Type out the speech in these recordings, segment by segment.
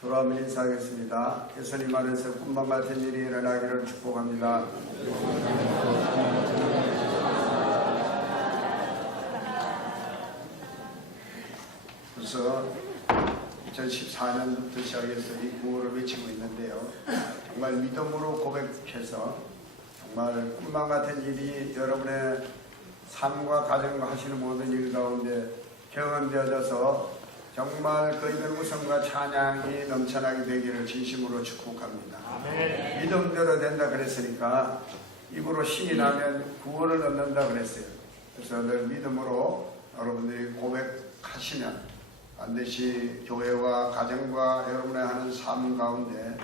돌아오면 인사하겠습니다. 예수님 안에서 꿈만 같은 일이 일어나기를 축복합니다. 벌써 2014년부터 시작해서 이 구호를 외치고 있는데요. 정말 믿음으로 고백해서 정말 꿈만 같은 일이 여러분의 삶과 가정과 하시는 모든 일 가운데 경험되어져서 정말 그 이별 우성과 찬양이 넘쳐나게 되기를 진심으로 축복합니다. 아멘. 믿음대로 된다 그랬으니까 입으로 신이 나면 구원을 얻는다 그랬어요. 그래서 늘 믿음으로 여러분들이 고백하시면 반드시 교회와 가정과 여러분의 하는 삶 가운데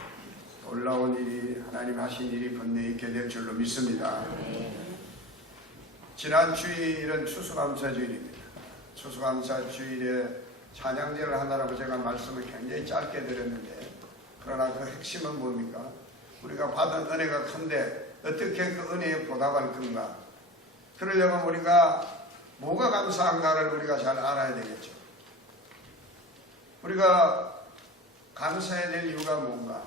올라온 일이 하나님 하신 일이 번뇌 있게 될 줄로 믿습니다. 지난 주일은 추수감사주일입니다. 추수감사주일에 찬양제를 하느라고 제가 말씀을 굉장히 짧게 드렸는데, 그러나 그 핵심은 뭡니까? 우리가 받은 은혜가 큰데 어떻게 그 은혜에 보답할 건가? 그러려면 우리가 뭐가 감사한가를 우리가 잘 알아야 되겠죠. 우리가 감사해야 될 이유가 뭔가?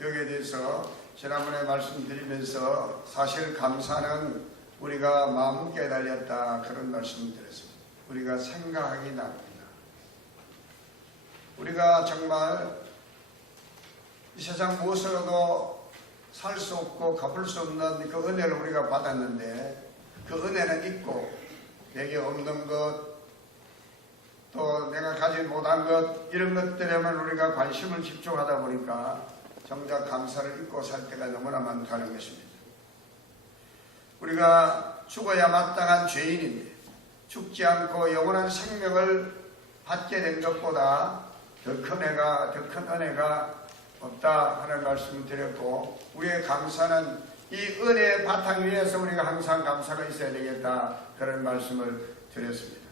여기에 대해서 지난번에 말씀드리면서 사실 감사는 우리가 마음 깨달렸다 그런 말씀을 드렸습니다. 우리가 생각하기 나릅니다. 우리가 정말 이 세상 무엇으로도 살 수 없고 갚을 수 없는 그 은혜를 우리가 받았는데, 그 은혜는 있고 내게 없는 것, 또 내가 가지 못한 것, 이런 것들에만 우리가 관심을 집중하다 보니까 정작 감사를 잊고 살 때가 너무나 많다는 것입니다. 우리가 죽어야 마땅한 죄인인데 죽지 않고 영원한 생명을 받게 된 것보다 더 큰 은혜가 없다 하는 말씀을 드렸고, 우리의 감사는 이 은혜의 바탕 위에서 우리가 항상 감사가 있어야 되겠다 그런 말씀을 드렸습니다.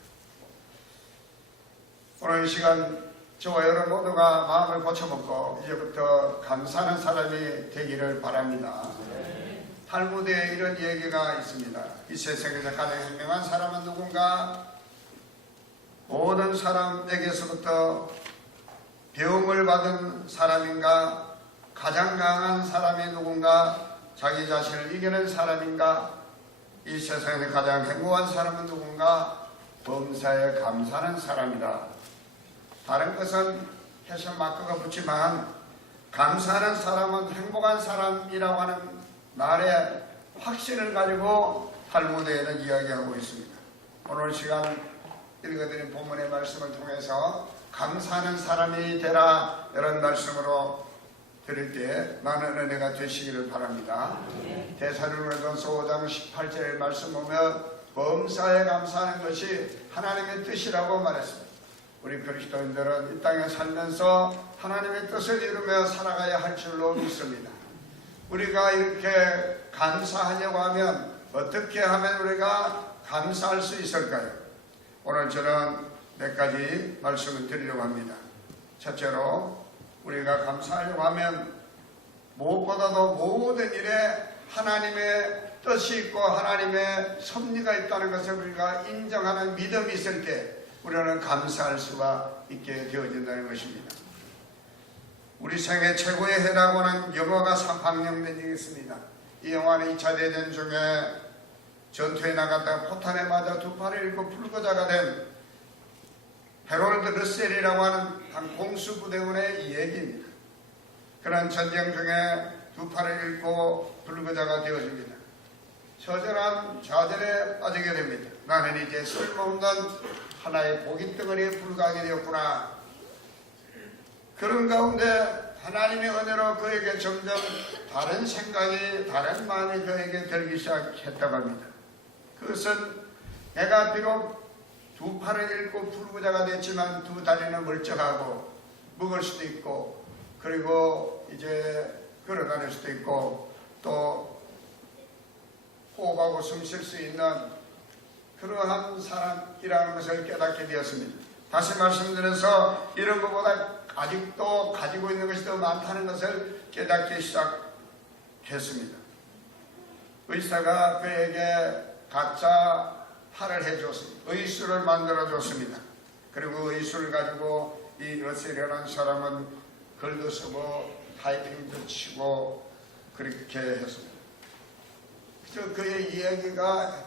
오늘 이 시간 저와 여러분 모두가 마음을 고쳐먹고 이제부터 감사하는 사람이 되기를 바랍니다. 탈무드에 이런 얘기가 있습니다. 이 세상에서 가장 현명한 사람은 누군가? 모든 사람에게서부터 배움을 받은 사람인가? 가장 강한 사람이 누군가? 자기 자신을 이겨낸 사람인가? 이 세상에서 가장 행복한 사람은 누군가? 범사에 감사하는 사람이다. 다른 것은 해서 마크가 붙지만 감사하는 사람은 행복한 사람이라고 하는 말의 확신을 가지고 탈무드에는 이야기하고 있습니다. 오늘 시간 읽어드린 본문의 말씀을 통해서 감사하는 사람이 되라 이런 말씀으로 드릴 때 많은 은혜가 되시기를 바랍니다. 데살로니가서 5장 18절의 말씀 보면 범사에 감사하는 것이 하나님의 뜻이라고 말했습니다. 우리 그리스도인들은 이 땅에 살면서 하나님의 뜻을 이루며 살아가야 할 줄로 믿습니다. 우리가 이렇게 감사하려고 하면 어떻게 하면 우리가 감사할 수 있을까요? 오늘 저는 몇 가지 말씀을 드리려고 합니다. 첫째로, 우리가 감사하려고 하면 무엇보다도 모든 일에 하나님의 뜻이 있고 하나님의 섭리가 있다는 것을 우리가 인정하는 믿음이 있을 때 우리는 감사할 수가 있게 되어진다는 것입니다. 우리 생애 최고의 해라고 하는 영화가 방영된 적이 있습니다. 이 영화는 2차 대전 중에 전투에 나갔다가 포탄에 맞아 두 팔을 잃고 불거자가 된 해롤드 러셀이라고 하는 한 공수부대원의 이야기입니다. 그런 전쟁 중에 두 팔을 잃고 불거자가 되어집니다. 처절한 좌절에 빠지게 됩니다. 나는 이제 쓸모없는 하나의 고깃덩어리에 불과하게 되었구나. 그런 가운데 하나님의 은혜로 그에게 점점 다른 생각이, 다른 마음이 그에게 들기 시작했다고 합니다. 그것은 내가 비록 두 팔을 잃고 불구자가 됐지만 두 다리는 멀쩡하고 먹을 수도 있고, 그리고 이제 걸어다닐 수도 있고, 또 호흡하고 숨 쉴 수 있는 그러한 사람이라는 것을 깨닫게 되었습니다. 다시 말씀드려서 이런 것보다 아직도 가지고 있는 것이 더 많다는 것을 깨닫기 시작했습니다. 의사가 그에게 가짜 팔을 해줬습니다. 의술을 만들어줬습니다. 그리고 의술을 가지고 이 러셀이라는 사람은 글도 쓰고 타이핑도 치고 그렇게 했습니다. 그래서 그의 이야기가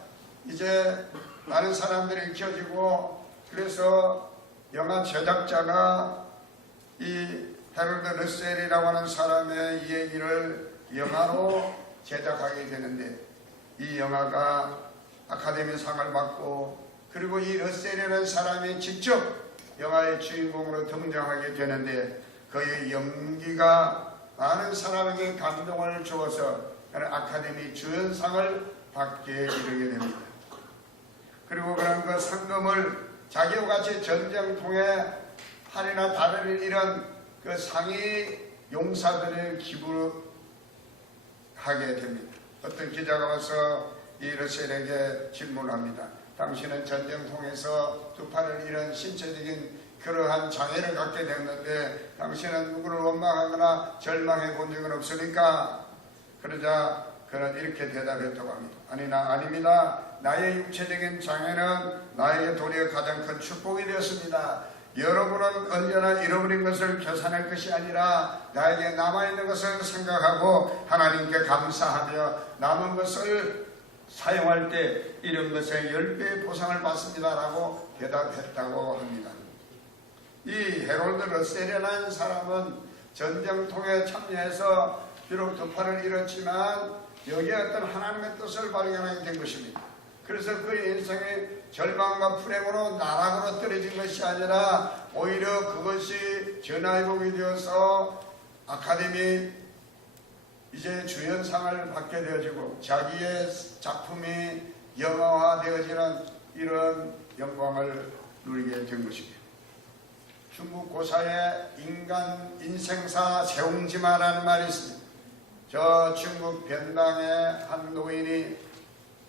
이제 많은 사람들이 켜지고, 그래서 영화 제작자가 이 헤럴드 러셀이라고 하는 사람의 얘기를 영화로 제작하게 되는데, 이 영화가 아카데미상을 받고, 그리고 이 러셀이라는 사람이 직접 영화의 주인공으로 등장하게 되는데, 그의 연기가 많은 사람에게 감동을 주어서 아카데미 주연상을 받게 이르게 됩니다. 그리고 그런 그 상금을 자기와 같이 전쟁통에 팔이나 다리를 잃은 그 상위 용사들을 기부하게 됩니다. 어떤 기자가 와서 이 러셀에게 질문합니다. 당신은 전쟁통에서 두 팔을 잃은 신체적인 그러한 장애를 갖게 됐는데 당신은 누구를 원망하거나 절망해 본 적은 없습니까? 그러자 그는 이렇게 대답했다고 합니다. 아닙니다. 나의 육체적인 장애는 나에게 도리어 가장 큰 축복이 되었습니다. 여러분은 언제나 잃어버린 것을 계산할 것이 아니라 나에게 남아있는 것을 생각하고 하나님께 감사하며 남은 것을 사용할 때 이런 것에 10배의 보상을 받습니다 라고 대답했다고 합니다. 이 헤럴드 러셀이라는 사람은 전쟁통에 참여해서 비록 두 팔을 잃었지만 여기에 어떤 하나님의 뜻을 발견하게 된 것입니다. 그래서 그의 인생이 절망과 불행으로 나락으로 떨어진 것이 아니라 오히려 그것이 전화위복이 되어서 아카데미 이제 주연상을 받게 되어지고 자기의 작품이 영화화되어지는 이런 영광을 누리게 된 것입니다. 중국 고사에 인생사 세옹지마라는 말이 있습니다. 저 중국 변방에 한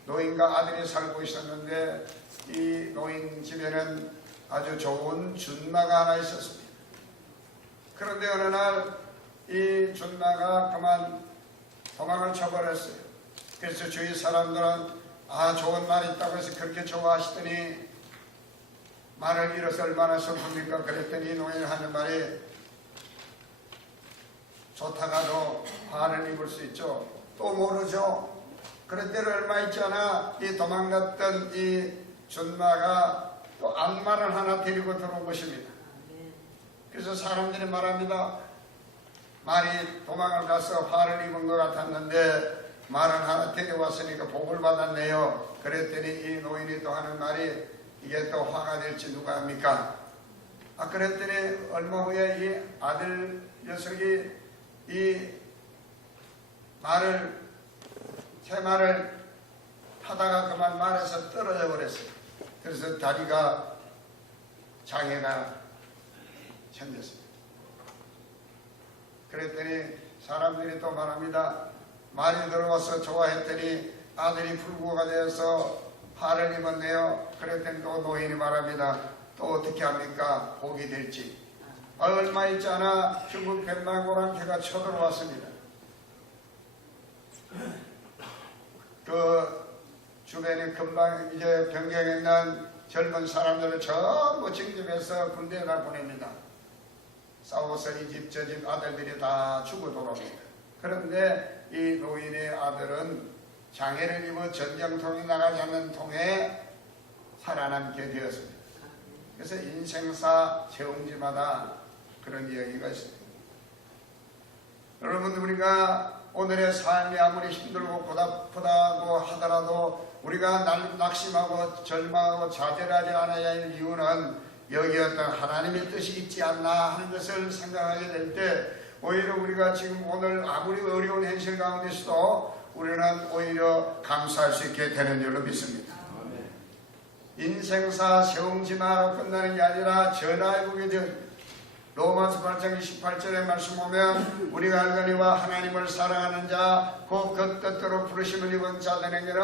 노인과 아들이 살고 있었는데 이 노인 집에는 아주 좋은 준마가 하나 있었습니다. 그런데 어느 날 이 준마가 그만 도망을 쳐버렸어요. 그래서 주위 사람들은 좋은 말이 있다고 해서 그렇게 좋아하시더니 말을 잃어서 얼마나 슬픕니까? 그랬더니 이 노인이 하는 말이 좋다가도 화를 입을 수 있죠. 또 모르죠. 그런 때를 얼마 있잖아. 이 도망갔던 이 준마가 또 악마를 하나 데리고 들어온 것입니다. 그래서 사람들이 말합니다. 말이 도망을 가서 화를 입은 것 같았는데 말은 하나 데려왔으니까 복을 받았네요. 그랬더니 이 노인이 또 하는 말이 이게 또 화가 될지 누가 합니까? 그랬더니 얼마 후에 이 아들 녀석이 이 새 말을 타다가 그만 말에서 떨어져 버렸어요. 그래서 다리가 장애가 생겼습니다. 그랬더니 사람들이 또 말합니다. 말이 들어와서 좋아했더니 아들이 불구가 되어서 화를 입었네요. 그랬더니 또 노인이 말합니다. 또 어떻게 합니까? 복이 될지. 얼마 있잖아 중국 뱀마고랑개가 쳐들어왔습니다. 그 주변에 금방 이제 변경에 있는 젊은 사람들을 전부 징집해서 군대에다 보냅니다. 싸워서 이 집 저 집 아들들이 다 죽어 돌아옵니다. 그런데 이 노인의 아들은 장애를 입어 전쟁통에 나가지 않는 통에 살아남게 되었습니다. 그래서 인생사 세옹지마다 그런 이야기가 있습니다. 여러분, 우리가 오늘의 삶이 아무리 힘들고 고달프다고 하더라도 우리가 낙심하고 절망하고 좌절하지 않아야 할 이유는 여기 어떤 하나님의 뜻이 있지 않나 하는 것을 생각하게 될 때 오히려 우리가 지금 오늘 아무리 어려운 현실 가운데서도 우리는 오히려 감사할 수 있게 되는 줄로 믿습니다. 인생사 세옹지마로 끝나는 게 아니라 전화위복이 되어 로마서 8장 28절의 말씀 보면 우리가 알거니와 하나님을 사랑하는 자 곧 그 뜻대로 부르심을 입은 자들에게는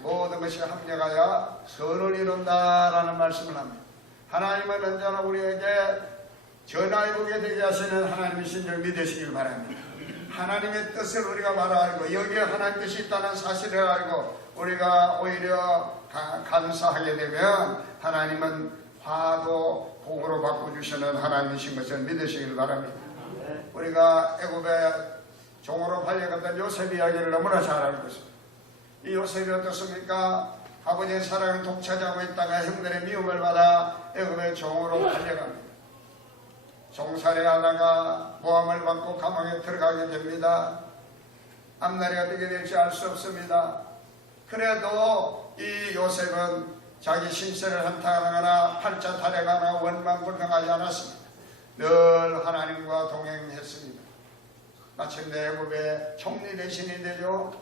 모든 것이 합력하여 선을 이룬다라는 말씀을 합니다. 하나님은 언제나 우리에게 전화위복이 되게 하시는 하나님이신 줄 믿으시길 바랍니다. 하나님의 뜻을 우리가 바로 알고 여기에 하나님 뜻이 있다는 사실을 알고 우리가 오히려 감사하게 되면 하나님은 화도 복으로 바꿔주시는 하나님이신 것을 믿으시길 바랍니다. 우리가 애굽의 종으로 팔려갔던 요셉 이야기를 너무나 잘 알고 있습니다. 이 요셉이 어떻습니까? 아버지의 사랑을 독차지하고 있다가 형들의 미움을 받아 애굽의 종으로 팔려갑니다. 종살이하다가 모함을 받고 감옥에 들어가게 됩니다. 앞날이 어떻게 될지 알 수 없습니다. 그래도 이 요셉은 자기 신세를 한탄하거나 팔자 타령하거나 원망불평하지 않았습니다. 늘 하나님과 동행했습니다. 마침내 애굽의 총리 대신이 되죠.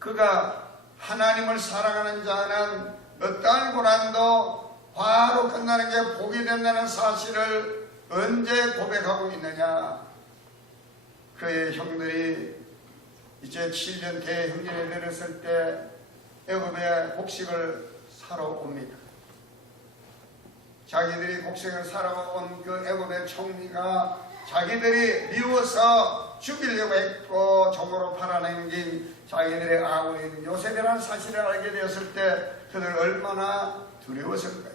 그가 하나님을 사랑하는 자는 어떠한 고난도 바로 끝나는 게 복이 된다는 사실을 언제 고백하고 있느냐. 그의 형들이 이제 7년 대형년에 내렸을 때 애굽의 곡식을 사러 옵니다. 자기들이 곡식을 사러 온 그 애굽의 총리가 자기들이 미워서 죽이려고 했고 종으로 팔아넘긴 자기들의 아우인 요셉이라는 사실을 알게 되었을 때 그들 얼마나 두려웠을까요?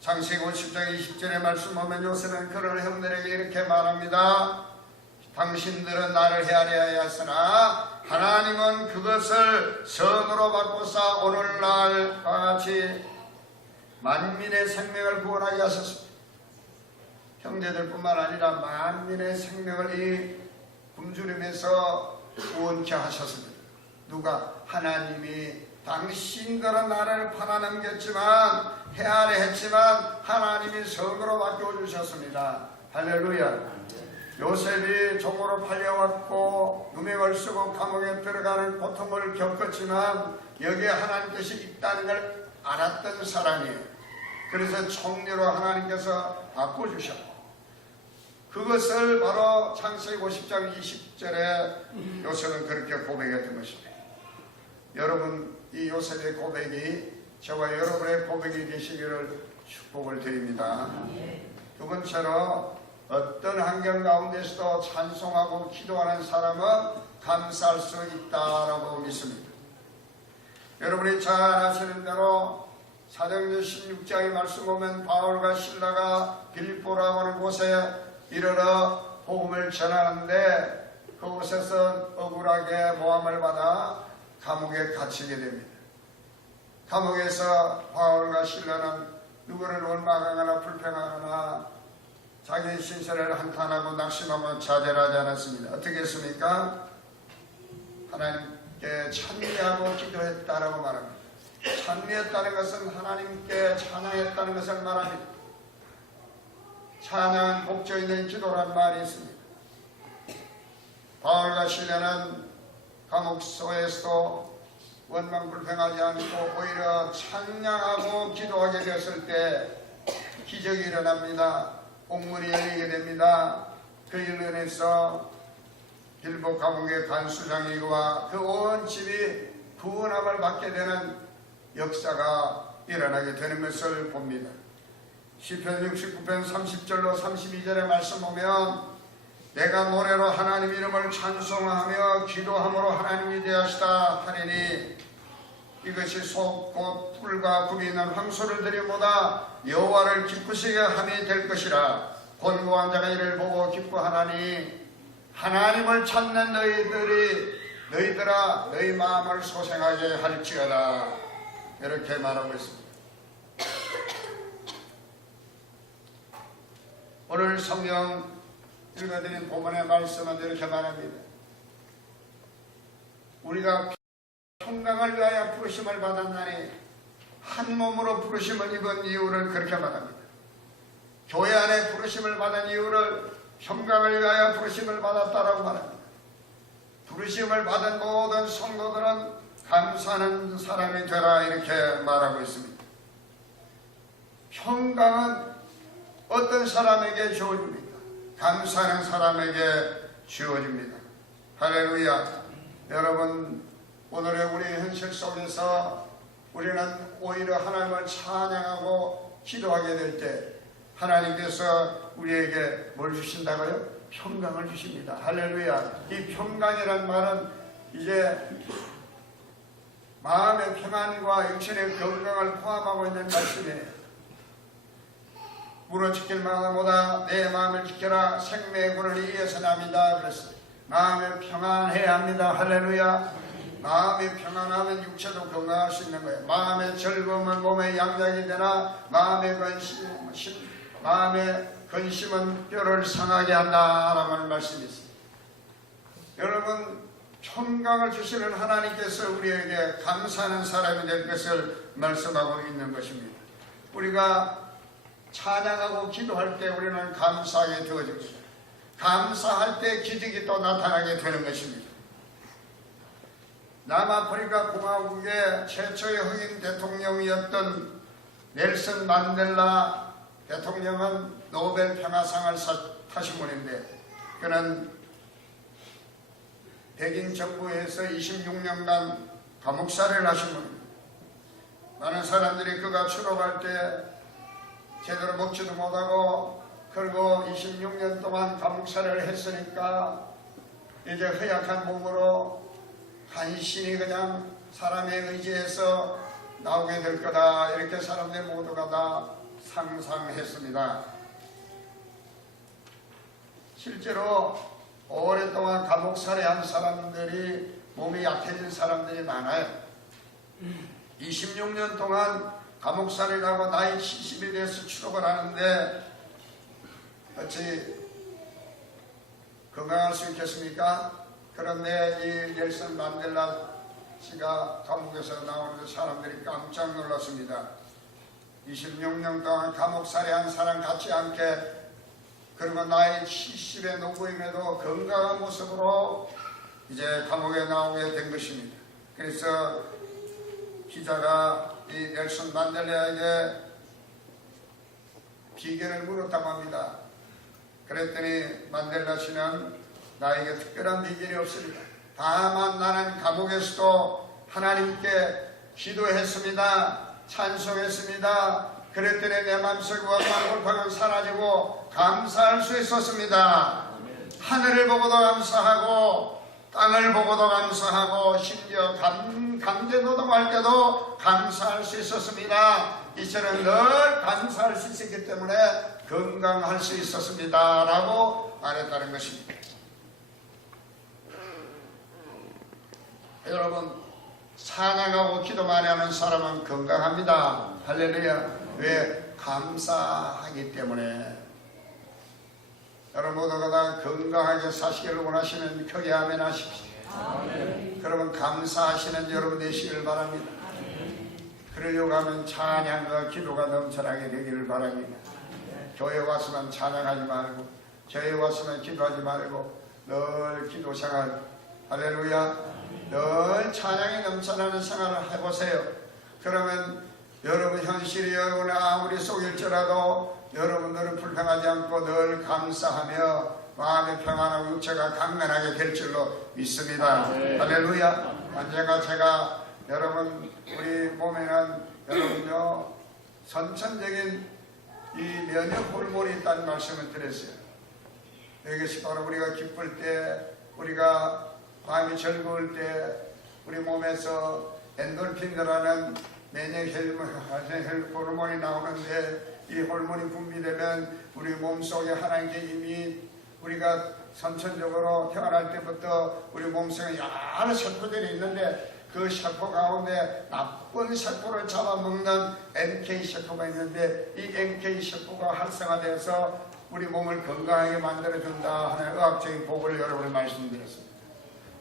창세기 50장 20절의 말씀 보면 요셉은 그를 형들에게 이렇게 말합니다. 당신들은 나를 헤아려 하였으나 하나님은 그것을 선으로 바꾸사 오늘날 같이 만민의 생명을 구원하게 하셨습니다. 형제들뿐만 아니라 만민의 생명을 이 굶주림에서 구원케 하셨습니다. 누가? 하나님이. 당신들은 나를 팔아넘겼지만 헤아려 했지만 하나님이 선으로 바꿔주셨습니다. 할렐루야. 요셉이 종으로 팔려왔고 누명을 쓰고 감옥에 들어가는 고통을 겪었지만 여기에 하나님 뜻이 있다는 걸 알았던 사람이에요. 그래서 총리로 하나님께서 바꿔주셨고 그것을 바로 창세기 50장 20절에 요셉은 그렇게 고백했던 것입니다. 여러분, 이 요셉의 고백이 저와 여러분의 고백이 되시기를 축복을 드립니다. 두 번째로 어떤 환경 가운데서도 찬송하고 기도하는 사람은 감사할 수 있다라고 믿습니다. 여러분이 잘 아시는 대로 사도행전 16장의 말씀 보면 바울과 실라가 빌립보라고 하는 곳에 이르러 복음을 전하는데 그곳에서 억울하게 모함을 받아 감옥에 갇히게 됩니다. 감옥에서 바울과 실라는 누구를 원망하거나 불평하거나 자기의 신세를 한탄하고 낙심하고 자절하지 않았습니다. 어떻게 했습니까? 하나님께 찬미하고 기도했다라고 말합니다. 찬미했다는 것은 하나님께 찬양했다는 것을 말합니다. 찬양은 목적 있는 기도란 말이 있습니다. 바울과 실라는 감옥소에서도 원망불평하지 않고 오히려 찬양하고 기도하게 되었을 때 기적이 일어납니다. 옥문이 열리게 됩니다. 그 일로 인해서 빌립보 감옥의 간수장이와 그 온 집이 구원함을 받게 되는 역사가 일어나게 되는 것을 봅니다. 시편 69편 30절로 32절의 말씀 보면 내가 노래로 하나님 이름을 찬송하며 기도함으로 하나님이 대하시다 하리니 이것이 속 곧 뿔과 굽이 있는 황소를 드림보다 여호와를 기쁘시게 함이 될 것이라. 곤고한 자가 이를 보고 기뻐하나니 하나님을 찾는 너희들아 너희 마음을 소생하게 할지어다. 이렇게 말하고 있습니다. 오늘 성경 읽어드린 본문의 말씀은 이렇게 말합니다. 우리가 평강을 위하여 부르심을 받았나니 한 몸으로 부르심을 입은 이유를 그렇게 말합니다. 교회 안에 부르심을 받은 이유를 평강을 위하여 부르심을 받았다라고 말합니다. 부르심을 받은 모든 성도들은 감사하는 사람이 되라 이렇게 말하고 있습니다. 평강은 어떤 사람에게 주어집니까? 감사하는 사람에게 주어집니다. 할렐루야. 여러분, 오늘의 우리 현실 속에서 우리는 오히려 하나님을 찬양하고 기도하게 될 때 하나님께서 우리에게 뭘 주신다고요? 평강을 주십니다. 할렐루야. 이 평강이란 말은 이제 마음의 평안과 육신의 건강을 포함하고 있는 말씀이에요. 물어 지킬 마음보다 내 마음을 지켜라. 생명의 군을 이에서 납니다. 그랬어요. 마음이 평안해야 합니다. 할렐루야. 마음이 평안하면 육체도 건강할 수 있는 거예요. 마음의 즐거움은 몸의 양약이 되나 마음의 근심은 뼈를 상하게 한다라는 말씀이 있습니다. 여러분, 평강을 주시는 하나님께서 우리에게 감사하는 사람이 될 것을 말씀하고 있는 것입니다. 우리가 찬양하고 기도할 때 우리는 감사하게 되어집니다. 감사할 때 기적이 또 나타나게 되는 것입니다. 남아프리카 공화국의 최초의 흑인 대통령이었던 넬슨 만델라 대통령은 노벨 평화상을 타신 분인데, 그는 백인 정부에서 26년간 감옥살이를 하신 분입니다. 많은 사람들이 그가 추록할 때 제대로 먹지도 못하고, 그리고 26년 동안 감옥살이를 했으니까 이제 허약한 몸으로 간신히 그냥 사람의 의지에서 나오게 될 거다, 이렇게 사람들 모두가 다 상상했습니다. 실제로 오랫동안 감옥살이한 사람들이 몸이 약해진 사람들이 많아요. 26년 동안 감옥살이를 하고 나이 70이 돼서 추록을 하는데 어찌 건강할 수 있겠습니까? 그런데 이 넬슨 만델라 씨가 감옥에서 나오는데 사람들이 깜짝 놀랐습니다. 26년 동안 감옥살이한 사람 같지 않게, 그리고 나이 70의 노부임에도 건강한 모습으로 이제 감옥에 나오게 된 것입니다. 그래서 기자가 이 넬슨 만델라에게 비결을 물었다고 합니다. 그랬더니 만델라 씨는 나에게 특별한 비결이 없습니다. 다만 나는 감옥에서도 하나님께 기도했습니다. 찬송했습니다. 그랬더니 내 마음속에 원망 골파가 사라지고 감사할 수 있었습니다. 하늘을 보고도 감사하고 땅을 보고도 감사하고 심지어 강제노동할 때도 감사할 수 있었습니다. 이처럼 늘 감사할 수 있었기 때문에 건강할 수 있었습니다 라고 말했다는 것입니다. 여러분, 찬양하고 기도 많이 하는 사람은 건강합니다. 할렐루야. 왜? 감사하기 때문에. 여러분 모두가 다 건강하게 사시기를 원하시는 크게 아멘 하십시오. 아멘. 그러면 감사하시는 여러분 되시길 바랍니다. 그러려고 하면 찬양과 기도가 넘쳐나게 되기를 바랍니다. 교회 왔으면 찬양하지 말고, 교회 왔으면 기도하지 말고 늘 기도 생활, 할렐루야, 늘 찬양이 넘쳐나는 생활을 해보세요. 그러면 여러분 현실이 여러분의 아무리 속일지라도 여러분들은 불평하지 않고 늘 감사하며 마음의 평안하고 육체가 강건하게 될 줄로 믿습니다. 네. 할렐루야. 언젠가 제가 여러분 우리 몸에는 여러분요 선천적인 이 면역 호르몬이 있다는 말씀을 드렸어요. 이것이 바로 우리가 기쁠 때, 우리가 마음이 즐거울 때 우리 몸에서 엔돌핀이라는 면역 호르몬이 나오는데, 이 호르몬이 분비되면 우리 몸속에 하나님께 이미 우리가 선천적으로 태어날 때부터 우리 몸속에 여러 세포들이 있는데, 그 세포 가운데 나쁜 세포를 잡아먹는 NK 세포가 있는데, 이 NK 세포가 활성화되어서 우리 몸을 건강하게 만들어준다 하는 의학적인 보고를 여러분을 말씀드렸습니다.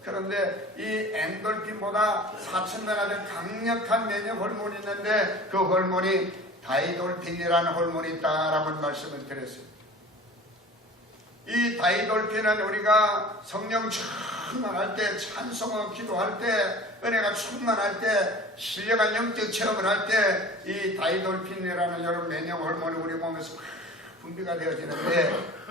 그런데 이 엔돌핀보다 4,000배나 된 강력한 면역 호르몬이 있는데, 그 호르몬이 다이돌핀이라는 호르몬이 있다라는 말씀을 드렸습니다. 이 다이돌핀은 우리가 성령 충만할 때, 찬송을 기도할 때, 은혜가 충만할 때, 신령한 영적 체험을 할 때 이 다이돌핀이라는 여러분 면역 호르몬이 우리 몸에서 분비가 되어지는데,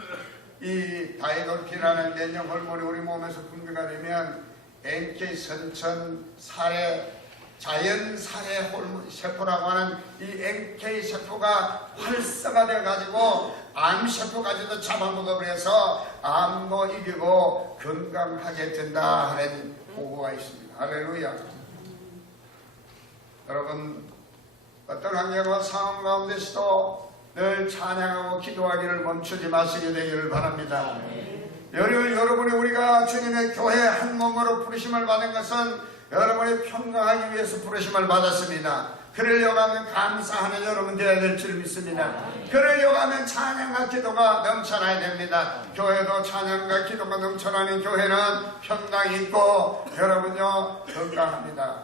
이 다이돌핀이라는 면역 호르몬이 우리 몸에서 분비가 되면 NK 선천 살해 자연 살해 호르몬 세포라고 하는 이 NK 세포가 활성화되어 가지고 암 세포까지도 잡아먹어버려서 암도 이기고 건강하게 된다 하는 보고가 있습니다. 할렐루야. 여러분 어떤 환경과 상황 가운데서도 늘 찬양하고 기도하기를 멈추지 마시게 되기를 바랍니다. 여러분이 우리가 주님의 교회 한 몸으로 부르심을 받은 것은 여러분이 평강하기 위해서 부르심을 받았습니다. 그러려고 하면 감사하는 여러분 되어야 될 줄 믿습니다. 그러려고 하면 찬양과 기도가 넘쳐나야 됩니다. 교회도 찬양과 기도가 넘쳐나는 교회는 평강이 있고 여러분요 건강합니다.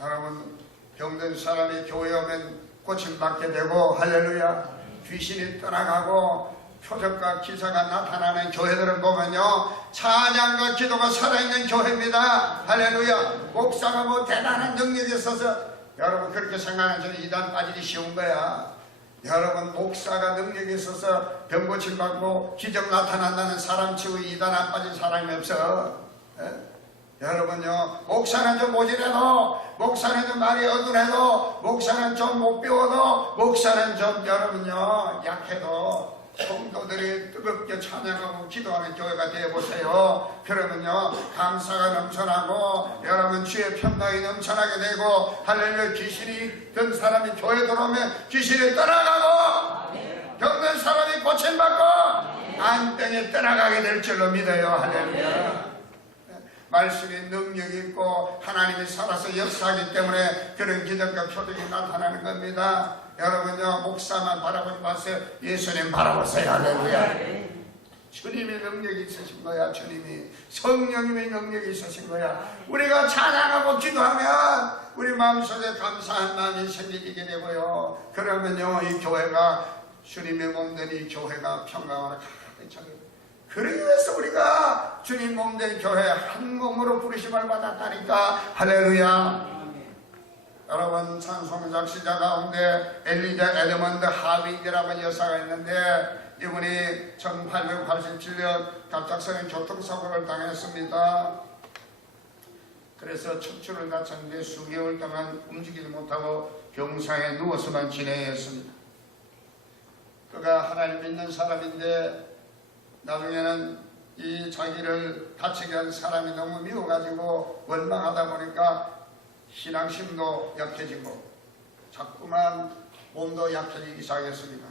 여러분 병든 사람이 교회 오면 고침받게 되고 할렐루야 귀신이 떠나가고 표적과 기사가 나타나는 교회들을 보면요 찬양과 기도가 살아있는 교회입니다. 할렐루야. 목사가 뭐 대단한 능력이 있어서 여러분 그렇게 생각하는 저는 이단 빠지기 쉬운 거야. 여러분 목사가 능력이 있어서 병 고침받고 기적 나타난다는 사람 치고 이단 안 빠진 사람이 없어. 여러분요 목사는 좀 모질해도 목사는 좀 말이 어둔해도 목사는 좀 못 배워도 목사는 좀 여러분요 약해도 성도들이 뜨겁게 찬양하고 기도하는 교회가 되어보세요. 그러면요 감사가 넘쳐나고 여러분 주의 평강이 넘쳐나게 되고 할렐루야 귀신이 든 사람이 교회 들어오면 귀신이 떠나가고 병든 사람이 고침받고 안병이 떠나가게 될 줄로 믿어요. 할렐루야. 말씀이 능력이 있고 하나님이 살아서 역사하기 때문에 그런 기적과 표적이 나타나는 겁니다. 여러분요 목사만 바라보지 마세요. 예수님 바라보세요. 할렐루야. 주님의 능력이 있으신 거야. 주님이 성령님의 능력이 있으신 거야. 우리가 찬양하고 기도하면 우리 마음속에 감사한 마음이 생기게 되고요 그러면요 이 교회가 주님의 몸된 이 교회가 평강으로 가득 차게 돼요. 그러기 위해서 우리가 주님 몸된 교회 한 몸으로 부르심을 받았다니까. 할렐루야. 여러분 찬송 작시자 가운데 엘리자 에드먼드 하윙이라는 여사가 있는데 이분이 1887년 갑작스러운 교통사고를 당했습니다. 그래서 척추를 다쳤는데 수개월 동안 움직이지 못하고 병상에 누워서만 지내야 했습니다. 그가 하나님 믿는 사람인데 나중에는 이 자기를 다치게 한 사람이 너무 미워가지고 원망하다 보니까 신앙심도 약해지고 자꾸만 몸도 약해지기 시작했습니다.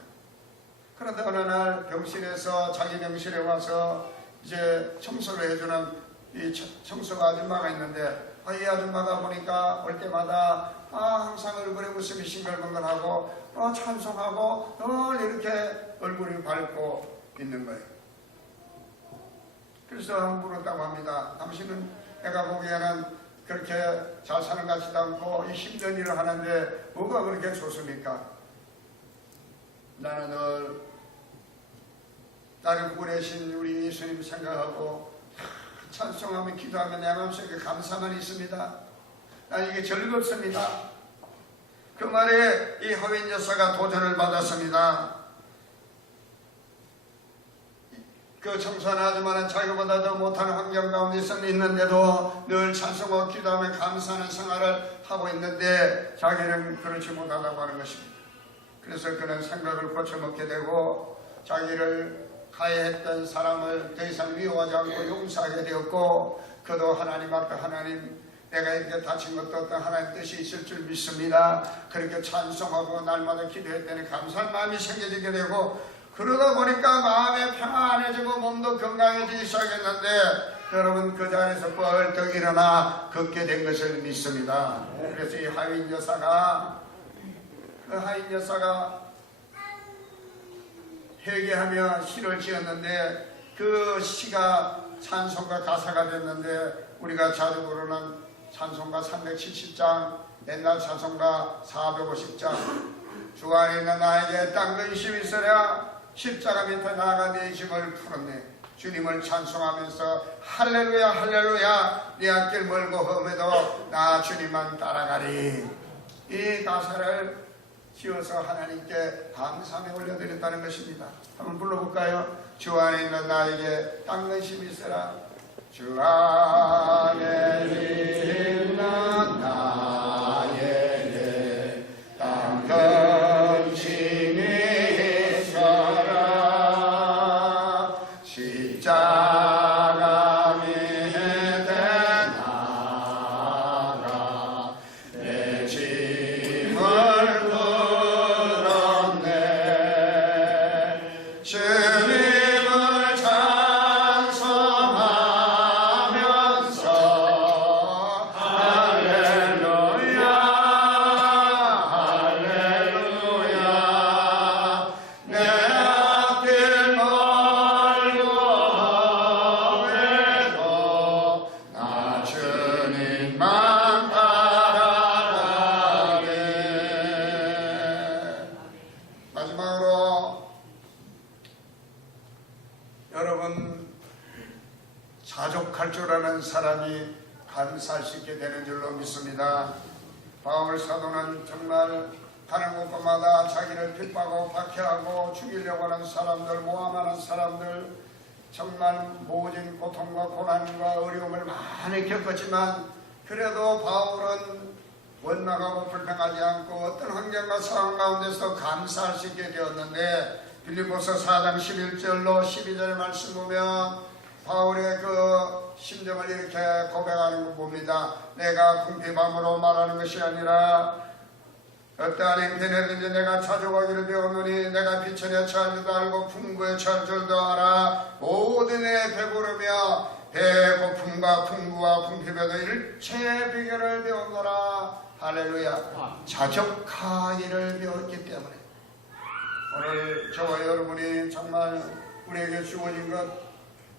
그런데 어느 날 병실에서 자기 병실에 와서 이제 청소를 해주는 이 청소 아줌마가 있는데 이 아줌마가 보니까 올 때마다 항상 얼굴에 웃음이 싱글벙글하고 찬송하고 늘 이렇게 얼굴이 밝고 있는 거예요. 그래서 물었다고 합니다. 당신은 내가 보기에는 그렇게 잘 사는 것 같지도 않고 힘든 일을 하는데 뭐가 그렇게 좋습니까? 나는 늘 나를 구원하신 우리 예수님 생각하고 찬송하며 기도하며 내 마음속에 감사만 있습니다. 난 이게 즐겁습니다. 그 말에 이 하윈 여사가 도전을 받았습니다. 그 청소한 아줌마는 자기보다 더 못하는 환경 가운데 있는데도 늘 찬송하고 기도하며 감사하는 생활을 하고 있는데 자기는 그렇지 못하다고 하는 것입니다. 그래서 그는 생각을 고쳐먹게 되고 자기를 가해했던 사람을 더 이상 미워하지 않고 용서하게 되었고 그도 하나님 앞에 하나님 내가 이렇게 다친 것도 어떤 하나님 뜻이 있을 줄 믿습니다. 그렇게 찬송하고 날마다 기도했더니 감사한 마음이 생겨지게 되고 그러다 보니까 마음이 평안해지고 몸도 건강해지기 시작했는데 여러분 그 자리에서 벌떡 일어나 걷게 된 것을 믿습니다. 그래서 이 하윈 여사가 회개하며 시를 지었는데 그 시가 찬송가 가사가 됐는데 우리가 자주 부르는 찬송가 370장 옛날 찬송가 450장 주 안에 있는 나에게 딴 근심이 있으랴 십자가 밑에 나아가 내 짐을 풀었네. 주님을 찬송하면서 할렐루야 할렐루야 네 앞길 멀고 험해도 나 주님만 따라가리. 이 가사를 지어서 하나님께 감사함에 올려드렸다는 것입니다. 한번 불러볼까요? 주 안에 있는 나에게 딴 근심이 있으라. 주 안에 있는 나에게 딴 근심이 있어라. 십자가 밑에 나아가 내 짐 마지막으로 여러분, 자족할 줄 아는 사람이 감사할 수 있게 되는 줄로 믿습니다. 바울 사도는 정말 가는 곳마다 자기를 핍박하고 박해하고 죽이려고 하는 사람들, 모함하는 사람들, 정말 모진 고통과 고난과 어려움을 많이 겪었지만 그래도 바울은 원망하고 불평하지 않고 어떤 환경과 상황 가운데서 감사할 수 있게 되었는데, 빌립보서 4장 11절로 12절 말씀 보면 바울의 그 심정을 이렇게 고백하는 거 봅니다. 내가 궁핍함으로 말하는 것이 아니라 어떠한 행편에든지 내가 자족하기를 배우노니 내가 빛에 처할 줄도 알고 풍부에 처할 줄도 알아. 모든 애 배부르며 배고픔과 풍부와 궁핍에도 일체의 비결을 배우노라. 할렐루야. 자족하기를 배웠기 때문에 오늘 저와 여러분이 정말 우리에게 주어진 것,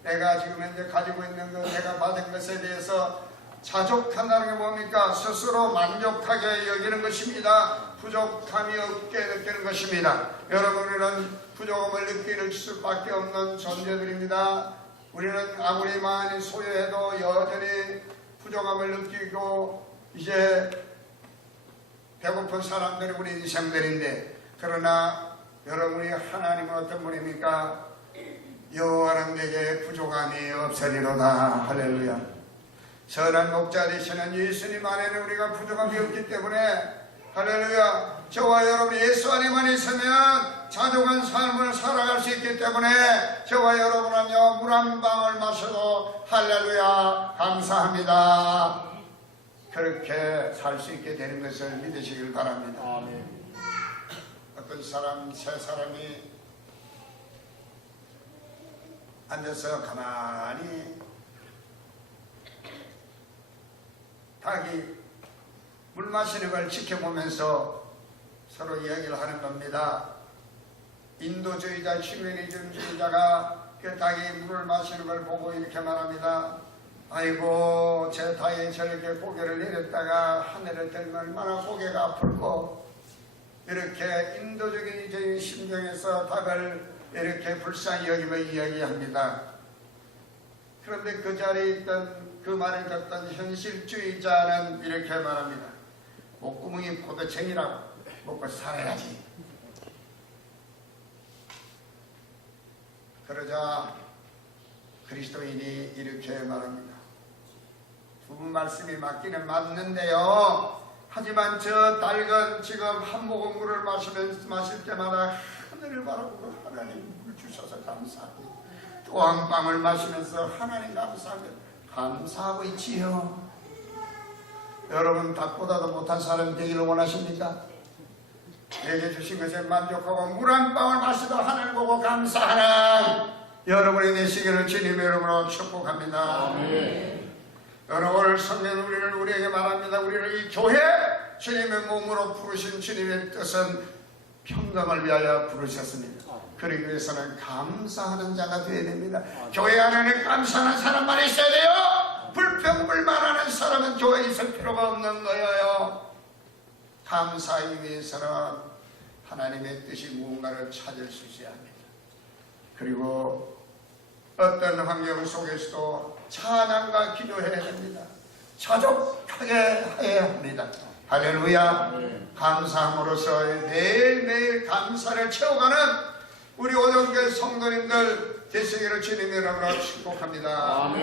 내가 지금 현재 가지고 있는 것, 내가 받은 것에 대해서 자족한다는 게 뭡니까? 스스로 만족하게 여기는 것입니다. 부족함이 없게 느끼는 것입니다. 여러분, 우리는 부족함을 느낄 수밖에 없는 존재들입니다. 우리는 아무리 많이 소유해도 여전히 부족함을 느끼고 이제 배고픈 사람들이 우리 인생들인데, 그러나 여러분이 하나님은 어떤 분입니까? 여호와는 내게 부족함이 없으리로다. 할렐루야. 선한 목자 되시는 예수님 안에는 우리가 부족함이 없기 때문에, 할렐루야, 저와 여러분이 예수 안에만 있으면 자족한 삶을 살아갈 수 있기 때문에 저와 여러분은요, 물 한 방울 마셔도 할렐루야 감사합니다, 그렇게 살 수 있게 되는 것을 믿으시길 바랍니다. 아멘. 어떤 사람, 세 사람이 앉아서 가만히 닭이 물 마시는 걸 지켜보면서 서로 이야기를 하는 겁니다. 인도주의자, 휴머니즘주의자가 그 닭이 물을 마시는 걸 보고 이렇게 말합니다. 아이고, 제 닭이 저렇게 고개를 내렸다가 하늘에 들면 얼마나 고개가 아플고, 이렇게 인도적인 심정에서 닭을 이렇게 불쌍히 여기며 이야기합니다. 그런데 그 자리에 있던, 그 말을 듣던 현실주의자는 이렇게 말합니다. 목구멍이 포도쟁이라고 먹고 살아야지. 그러자 그리스도인이 이렇게 말합니다. 두 분 말씀이 맞기는 맞는데요, 하지만 저 닭은 지금 한 모금 물을 마실 때마다 하늘을 바라보고 하나님 물 주셔서 감사하고, 또 한 방울 마시면서 하나님 감사하고 있지요. 여러분, 닭보다도 못한 사람 되기를 원하십니까? 내게 주신 것에 만족하고 물 한 방울 마시도 하늘 보고 감사하는 여러분이 되시기를 주님의 이름으로 축복합니다. 아멘. 여러분, 오늘 성경은 우리에게 말합니다. 우리를 이 교회, 주님의 몸으로 부르신 주님의 뜻은 평강을 위하여 부르셨습니다. 그러기 위해서는 감사하는 자가 되어야 됩니다. 교회 안에는 감사하는 사람만 있어야 돼요. 불평불만하는 사람은 교회에 있을 필요가 없는 거예요. 감사하기 위해서는 하나님의 뜻이 무언가를 찾을 수 있어야 합니다. 그리고 어떤 환경 속에서도 찬양과 기도해야 됩니다. 자족하게 해야 합니다. 할렐루야. 감사함으로써 매일매일 감사를 채워가는 우리 오정교회 성도님들 되시기를 주님의 이름으로 축복합니다.